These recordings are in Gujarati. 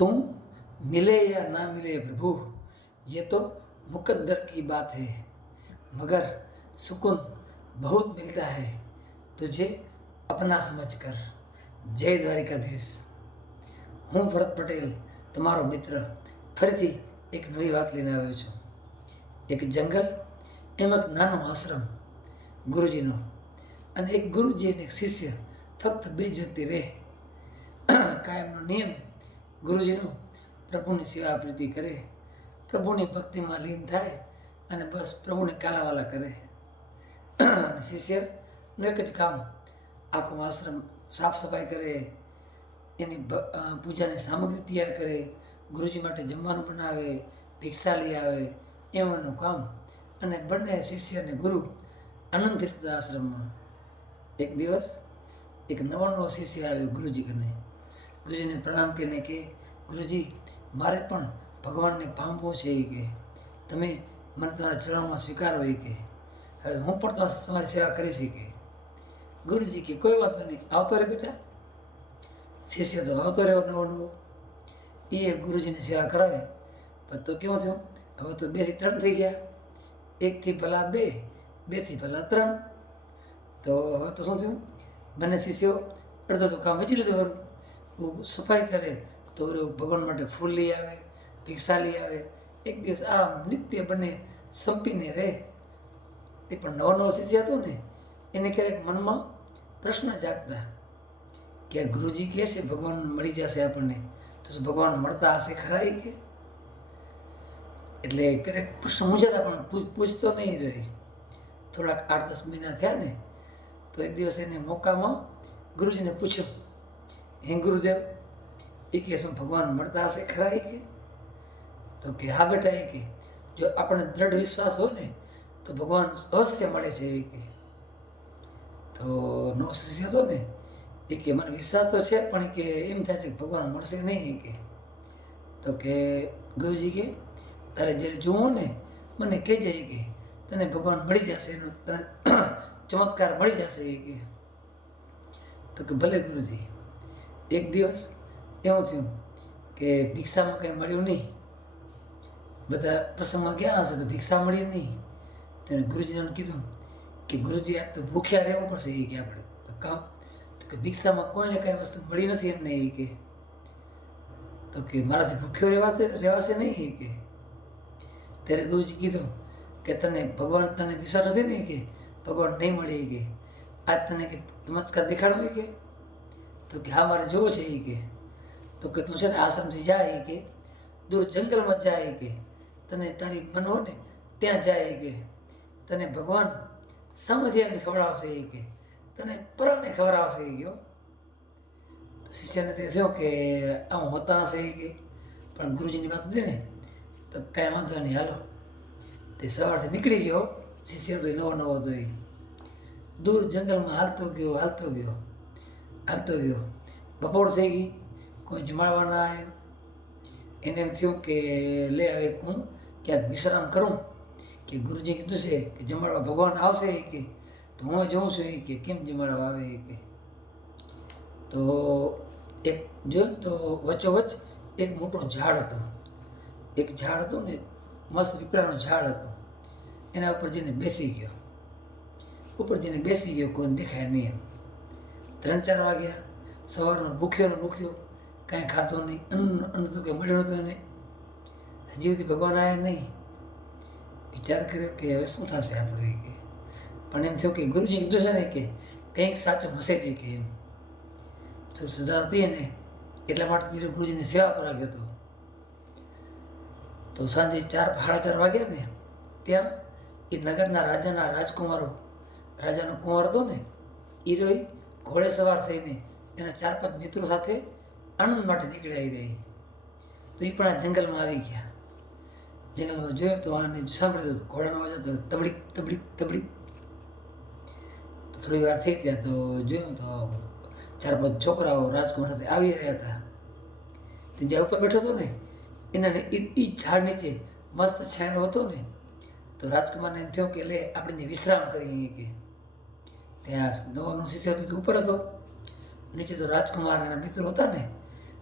तुम मिले या ना मिले प्रभु, ये तो मुकद्दर की बात है, मगर सुकून बहुत मिलता है तुझे अपना समझकर। જય દ્વારિકાધીશ। હું ભરત પટેલ, તમારો મિત્ર, ફરીથી એક નવી વાત લઈને આવ્યો છું। એક જંગલ, એમાં એક નાનો આશ્રમ ગુરુજીનો, અને એક ગુરુજી અને એક શિષ્ય, ફક્ત બે જ વ્યક્તિ રહે। કાયમનો નિયમ ગુરુજીનો પ્રભુની સેવા પ્રીતિ કરે, પ્રભુની ભક્તિમાં લીન થાય અને બસ પ્રભુને કાલાવાલા કરે। અને શિષ્યનું એક જ કામ, આખો આશ્રમ સાફ સફાઈ કરે, એની પૂજાની સામગ્રી તૈયાર કરે, ગુરુજી માટે જમવાનું બનાવે, ભિક્ષા લઈ આવે, એવાનું કામ। અને બંને શિષ્ય અને ગુરુ આનંદથી રહેતા આશ્રમમાં। એક દિવસ એક નવો શિષ્ય આવ્યો ગુરુજી કને। ગુરુજીને પ્રણામ કરીને કે, ગુરુજી, મારે પણ ભગવાનને પામવું છે કે તમે મને તમારા ચરણોમાં સ્વીકારો કે હવે હું પણ તમારી સેવા કરીશ કે। ગુરુજી કે કોઈ વાંધો નહીં, આવતો રહે બેટા। શિષ્ય તો આવતો રહ્યો નવો એ ગુરુજીની સેવા કરાવે। પણ તો કેવું થયું, હવે તો 2 થી 3 થઈ ગયા, 1 થી ભલા 2, 2 થી ભલા 3। તો હવે તો શું થયું, બંને શિષ્યો અડધો તો કામ વેચી લીધું વારું। સફાઈ કરે તો ભગવાન માટે ફૂલ લઈ આવે, ભિક્ષા લઈ આવે। એક દિવસ આમ નિત્ય બંને સંપીને રહે। એ પણ નવો શિષ્ય હતો ને, એને ક્યારેક મનમાં પ્રશ્ન જાગતા કે ગુરુજી કહે છે ભગવાન મળી જશે આપણને, તો શું ભગવાન મળતા હશે ખરા કે? એટલે ક્યારેક પ્રશ્ન મૂંઝાતા, પણ પૂછતો નહીં રહે। થોડાક 8-10 મહિના થયા ને, તો એક દિવસ એને મોકામાં ગુરુજીને પૂછ્યું, હે ગુરુદેવ, એ કે શું ભગવાન મળતા હશે ખરા કે? તો કે હા બેટા, એ કે જો આપણને દ્રઢ વિશ્વાસ હોય ને તો ભગવાન અવશ્ય મળે છે એ કે। તો નવો શિષ્ય હતો ને, એ કે મને વિશ્વાસ તો છે, પણ એ કે એમ થાય છે કે ભગવાન મળશે નહીં કે। તો કે ગુરુજી કે તારે જ્યારે જોવું ને મને કહેજે કે તને ભગવાન મળી જશે, એનો તને ચમત્કાર મળી જશે એ કે। તો કે ભલે ગુરુજી। એક દિવસ એવું થયું કે ભિક્ષામાં કંઈ મળ્યું નહીં, બધા પ્રસંગમાં ગયા હશે તો ભિક્ષા મળી નહીં। તેને ગુરુજીને કીધું કે ગુરુજી આ તો ભૂખ્યા રહેવું પડશે એ કે આપણે તો કામ, તો કે ભિક્ષામાં કોઈને કાંઈ વસ્તુ મળી નથી એમને એ કે। તો કે મારાથી ભૂખ્યો રહેવાશે નહીં એ કે। ત્યારે ગુરુજી કીધું કે તને ભગવાન, તને વિશ્વાસ નથી ને કે ભગવાન નહીં મળે એ કે, આજ તને કે ચમત્કાર દેખાડવો એ કે? તો કે હા મારે જોવો છે એ કે। તો કે તું છે ને આશ્રમથી જાય એ કે, દૂર જંગલમાં જાય કે, તને તારી મન હોય ને ત્યાં જાય એ કે, તને ભગવાન સામેથી એમને ખવડાવશે એ કે, તને પરાને ખવડાવશે એ ગયો। તો શિષ્યને તે થયો કે આમ હોતા હશે એ કે, પણ ગુરુજીની વાત હતી ને તો કાંઈ વાંધો નહીં, હાલો। તે સવારથી નીકળી ગયો શિષ્ય, તો નવો હતો એ દૂર જંગલમાં હાલતો ગયો। બપોર થઈ ગઈ, કોઈ જમાડવા ના આવ્યો। એને એમ થયું કે લે હવે હું ક્યાંક વિશ્રામ કરું, કે ગુરુજી કીધું છે કે જમાડવા ભગવાન આવશે એ કે, તો હું જોઉં છું એ કે કેમ જમાડવા આવે એ કે। તો એક જોયું તો વચ્ચોવચ્ચ એક મોટો ઝાડ હતો, એક ઝાડ હતું ને, મસ્ત પીપળાનું ઝાડ હતું। એના ઉપર જઈને બેસી ગયો, કોઈને દેખાય નહીં એમ। 3-4 વાગ્યા, સવારનો ભૂખ્યો, કાંઈ ખાતો નહીં, અન્ન તો કંઈ મળ્યું નહોતું એને, હજી સુધી ભગવાન આવ્યા નહીં। વિચાર કર્યો કે હવે શું થશે આપણું કે, પણ એમ થયું કે ગુરુજી કીધું છે ને કે કંઈક સાચું હશે જ કે એમ શ્રદ્ધા હતી ને, એટલા માટે ગુરુજીની સેવા કરવા ગયો હતો। તો સાંજે 4-4:30 વાગ્યા ને, ત્યાં એ નગરના રાજાનો કુંવર હતો ને, એ રોઈ ઘોડે સવાર થઈને એના 4-5 મિત્રો સાથે આનંદ માટે નીકળ્યા રહી। તો એ પણ આ જંગલમાં આવી ગયા। જંગલમાં જોયું તો આને સાંભળ્યું તો ઘોડાનો અવાજ હતો, તબડીક તબડીક તબડીક। તો થોડી વાર થઈ ત્યાં તો જોયું તો 4-5 છોકરાઓ રાજકુમાર સાથે આવી રહ્યા હતા। તે જ્યાં ઉપર બેઠો હતો ને, એના એ ઝાડ નીચે મસ્ત છાંયડો હતો ને, તો રાજકુમારને એમ થયું કે લે આપણે વિશ્રામ કરીએ કે। ત્યાં નવો શિષ્ય હતો ઉપર હતો, નીચે તો રાજકુમાર એના મિત્રો હતા ને,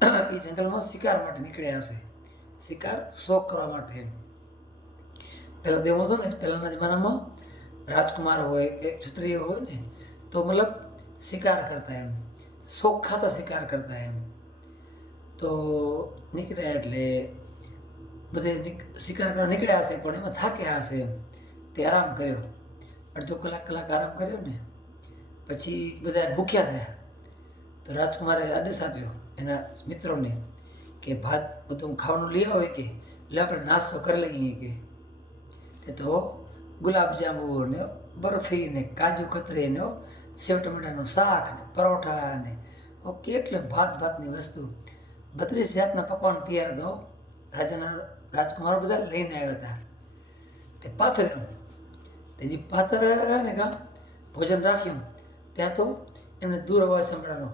એ જંગલમાં શિકાર માટે નીકળ્યા હશે, શિકાર શોખ કરવા માટે એમ. પહેલાં તો એવું હતું ને, પહેલાંના જમાનામાં રાજકુમાર હોય કે ક્ષત્રિય હોય ને તો મતલબ શિકાર કરતા એમ, શોખ ખાતા શિકાર કરતા એમ. તો નીકળ્યા એટલે બધે શિકાર કરવા નીકળ્યા હશે, પણ એમાં થાક્યા હશે એમ. તે આરામ કર્યો, અડધો કલાક આરામ કર્યો ને પછી બધા ભૂખ્યા થયા. તો રાજકુમારે આદેશ આપ્યો એના મિત્રોને કે ભાત બધું ખાવાનું લઈ આવો કે, એટલે આપણે નાસ્તો કરી લઈએ કે. તે તો ગુલાબજાંબુ ને બરફી ને કાજુ કતરી ને સેવ ટમેટાનું શાક ને પરોઠા ને કેટલું ભાતની વસ્તુ 32 જાતના પકવાન તૈયાર હતો. રાજાના રાજકુમારો બધા લઈને આવ્યા હતા. તે પાથર્યું, તેની પાથર ને કાં ભોજન રાખ્યું ત્યાં તો એમને દૂર અવાજ સંભળાનો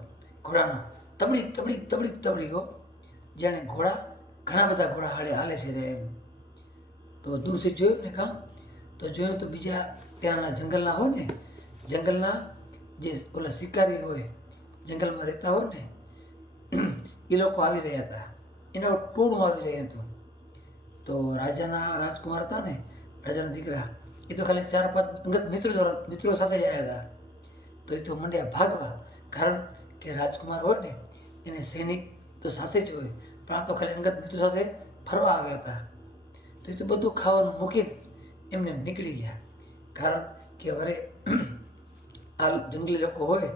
ઘોડાનો, તબડી તબડી તબડી તબડી ગયો. જાણે ઘોડા ઘણા બધા ઘોડા હાલે છે રે એમ. તો દૂરથી જોયું ને કાં તો જોયું તો બીજા ત્યાંના જંગલના હોય ને, જંગલના જે ઓલા શિકારી હોય, જંગલમાં રહેતા હોય ને એ લોકો આવી રહ્યા હતા, એના ટોળું આવી રહ્યું હતું. તો રાજાના રાજકુમાર હતા ને, રાજાના દીકરા, એ તો ખાલી 4-5 અંગત મિત્રો સાથે જ આવ્યા હતા. તો એ તો મંડ્યા ભાગવા, કારણ કે રાજકુમાર હોય ને એને સૈનિક તો સાથે જ હોય, પણ આ તો ખાલી અંગત મિત્રો સાથે ફરવા આવ્યા હતા. તો એ તો બધું ખાવાનું મૂકીને એમને નીકળી ગયા, કારણ કે વરે આ જંગલી લોકો હોય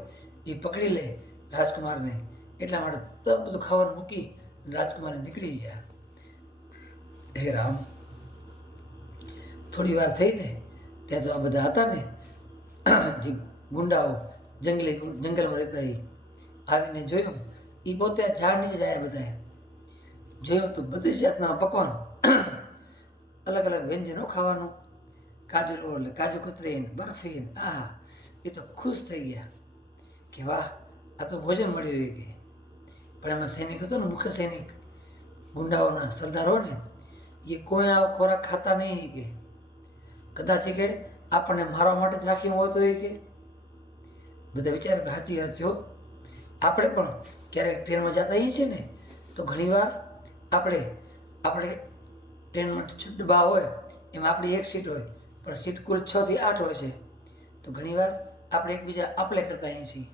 એ પકડી લે રાજકુમારને, એટલા માટે તરત બધું ખાવાનું મૂકી રાજકુમારને નીકળી ગયા. હે રામ, થોડી વાર થઈને ત્યાં તો આ બધા હતા ને જે ગુંડાઓ, જંગલમાં રહેતા એ આવીને જોયું. એ પોતે ઝાડ નીચે જાય, બધાએ જોયું તો બધી જાતના પકવાન, અલગ અલગ વ્યંજનો ખાવાનું, કાજુ રોલ, કાજુ કતરી, બરફી, આહા, એ તો ખુશ થઈ ગયા કે વાહ, આ તો ભોજન મળ્યું એ કે. પણ એમાં સૈનિક હતો ને, મુખ્ય સૈનિક, ગુંડાઓના સરદારો ને, એ કોઈ આ ખોરાક ખાતા નહીં કે, કદાચ કે આપણને મારવા માટે જ રાખ્યું હોય તો એ કે. બધા વિચાર સાચી વાત છે. આપણે પણ ક્યારેક ટ્રેનમાં જતા હોઈએ છીએ ને તો ઘણીવાર આપણે ટ્રેનમાં ડબ્બા હોય એમાં આપણી એક સીટ હોય, પણ સીટ કુલ 6 થી 8 હોય છે. તો ઘણીવાર આપણે એકબીજા આપલે કરતા હોઈએ છીએ.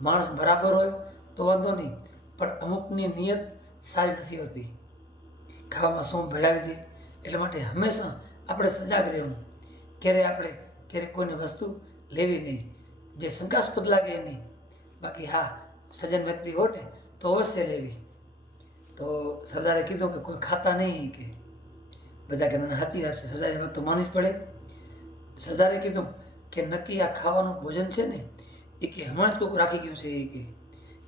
માણસ બરાબર હોય તો વાંધો નહીં, પણ અમુકની નિયત સારી નથી હોતી, ખાવામાં શું ભેળાવી હતી. એટલા માટે હંમેશા આપણે સજાગ રહેવું, ક્યારે કોઈની વસ્તુ લેવી નહીં, જે શંકાસ્પદ લાગે એ નહીં. બાકી હા, સજ્જન વ્યક્તિ હોય ને તો અવશ્ય લેવી. તો સરદારે કીધું કે કોઈ ખાતા નહીં કે. બધા કે મને સાચી વાત છે, સરદારની વાત તો માનવી જ પડે. સરદારે કીધું કે નક્કી આ ખાવાનું ભોજન છે ને એ કે હમણાં જ કોઈક રાખી ગયું છે એ કે.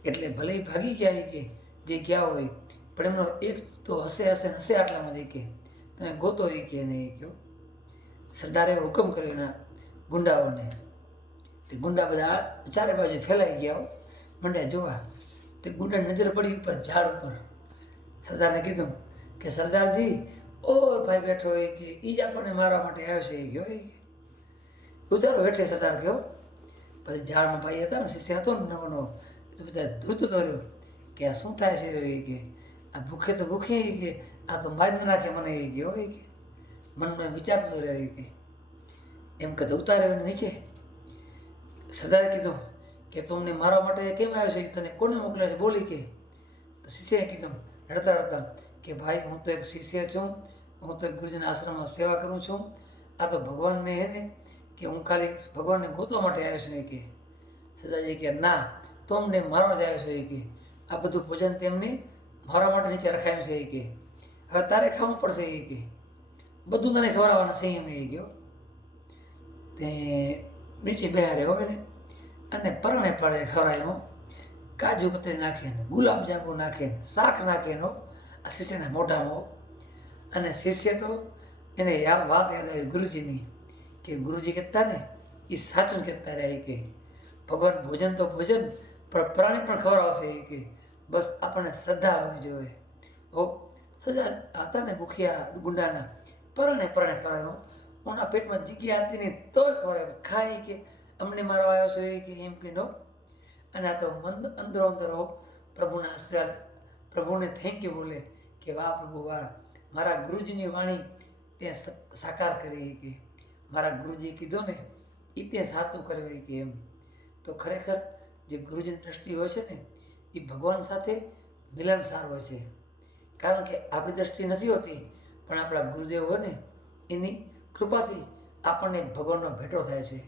એટલે ભલે એ ભાગી ગયા એ કે, જે ગયા હોય, પણ એમનો એક તો હશે આટલામાં કે તમે ગોતો એ કે એને એ કહો. સરદારે હુકમ કર્યો એના ગુંડાઓને. તે ગુંડા બધા ચારે બાજુ ફેલાઈ ગયા, મંડ્યા જોવા. તે ગુંડાની નજર પડી ઉપર ઝાડ ઉપર. સરદારને કીધું કે સરદારજી, ઓ ભાઈ બેઠો હોય કે એ જ આપણને મારવા માટે આવ્યો છે એ ગયો એ કે. ઉતારો હેઠે સરદાર ગયો. પછી ઝાડમાં ભાઈ હતા ને, શિષ્ય હતો ને નવો, તો બધા ધૂત કર્યો કે આ શું થાય છે એ કે. આ ભૂખે તો ભૂખે કે, આ તો મારી ન નાખે મને એ ગયો એ કે. મનમાં વિચારતો રહ્યો એ કે. એમ કહેતો ઉતાર્યો નીચે. સરદારે કીધું કે તમને મારવા માટે કેમ આવ્યો છે, તને કોને મોકલ્યો છે બોલી કે. તો શિષ્યએ કીધું રડતા રડતા કે ભાઈ, હું તો એક શિષ્ય છું, હું તો એક ગુરુજીના આશ્રમમાં સેવા કરું છું. આ તો ભગવાનને હે ને કે હું ખાલી ભગવાનને ગોતવા માટે આવ્યો છું એ કે. સરદારજી કે ના, તો અમને મારવા જ આવ્યો છું એ કે. આ બધું ભોજન તેમને મારવા માટે નીચે રખાયું છે એ કે. હવે તારે ખાવું પડશે એ કે. બધું તને ખવડાવવાના છે એમ એ ગયો. તે નીચે બેહારે હોય ને, અને પરણે ખવડાવ્યો. કાજુ કતરી નાખે, ગુલાબજાંબુ નાખે, શાક નાખેનો આ શિષ્યના મોઢામાં. અને શિષ્ય તો એને વાત યાદ આવી ગુરુજીની, કે ગુરુજી કહેતા ને એ સાચું કહેતા રહ્યા કે ભગવાન ભોજન તો ભોજન, પણ પ્રાણી પણ ખવડાવશે એ કે. બસ આપણને શ્રદ્ધા હોવી જોઈએ. સજા હતા ને ભૂખ્યા ગુંડાના, પરણે ખવડાવ્યો. ઓના પેટમાં જગ્યા હતી ને તોય ખવડાવ્યો. ખાઈ કે અમને મારવા આવ્યો છો એ કે એમ કે નો. અને આ તો અંદરો પ્રભુના આશીર્વાદ પ્રભુને થેન્ક યુ બોલે કે વાહ પ્રભુ વાહ, મારા ગુરુજીની વાણી તે સાકાર કરી કે મારા ગુરુજી કીધું ને એ તે સાચું કર્યું કે એમ. તો ખરેખર જે ગુરુજીની દ્રષ્ટિ હોય છે ને એ ભગવાન સાથે મિલનસાર હોય છે. કારણ કે આપણી દ્રષ્ટિ નથી હોતી, પણ આપણા ગુરુદેવ હોય ને એની કૃપાથી આપણને ભગવાનનો ભેટો થાય છે.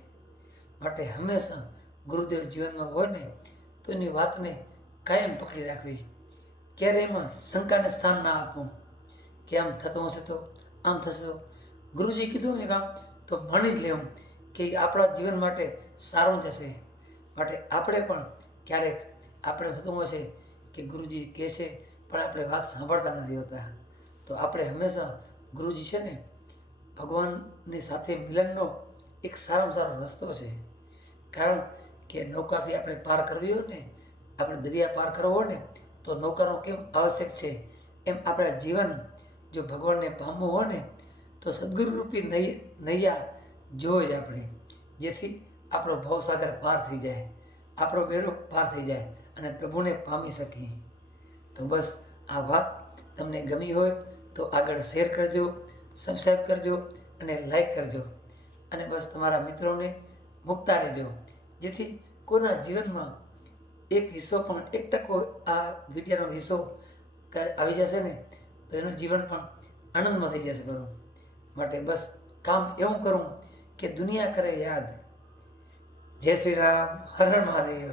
માટે હંમેશા ગુરુદેવ જીવનમાં હોય ને તો એની વાતને કાયમ પકડી રાખવી. ક્યારે એમાં શંકાને સ્થાન ના આપવું કે આમ થતું હશે તો આમ થશે તો. ગુરુજી કીધું ને કામ તો માની જ લેવું કે આપણા જીવન માટે સારું જશે. માટે આપણે પણ ક્યારેક આપણે થતું હશે કે ગુરુજી કહે છે પણ આપણે વાત સાંભળતા નથી હોતા. તો આપણે હંમેશા ગુરુજી છે ને ભગવાનની સાથે મિલનનો એક સારામાં સારો રસ્તો છે. કારણ કે નૌકાથી આપણે પાર કરવી હોય ને, આપણે દરિયા પાર કરવો હોય ને તો નૌકાનો કેમ આવશ્યક છે, એમ આપણા જીવન જો ભગવાનને પામવું હોય ને તો સદગુરુરૂપી નૈયા જોવે જ આપણે, જેથી આપણો ભવસાગર પાર થઈ જાય, આપણો બેડો પાર થઈ જાય અને પ્રભુને પામી શકીએ. તો બસ આ વાત તમને ગમી હોય તો આગળ શેર કરજો, સબસ્ક્રાઈબ કરજો અને લાઈક કરજો. અને બસ તમારા મિત્રોને મૂકતા રહેજો, જેથી કોઈના જીવનમાં એક હિસ્સો પણ 1% આ વિડીયોનો હિસ્સો આવી જશે ને તો એનું જીવન પણ આનંદમાં થઈ જશે બરોબર. માટે બસ કામ એવું કરું કે દુનિયા કરે યાદ. જય શ્રી રામ, હર હર મહાદેવ.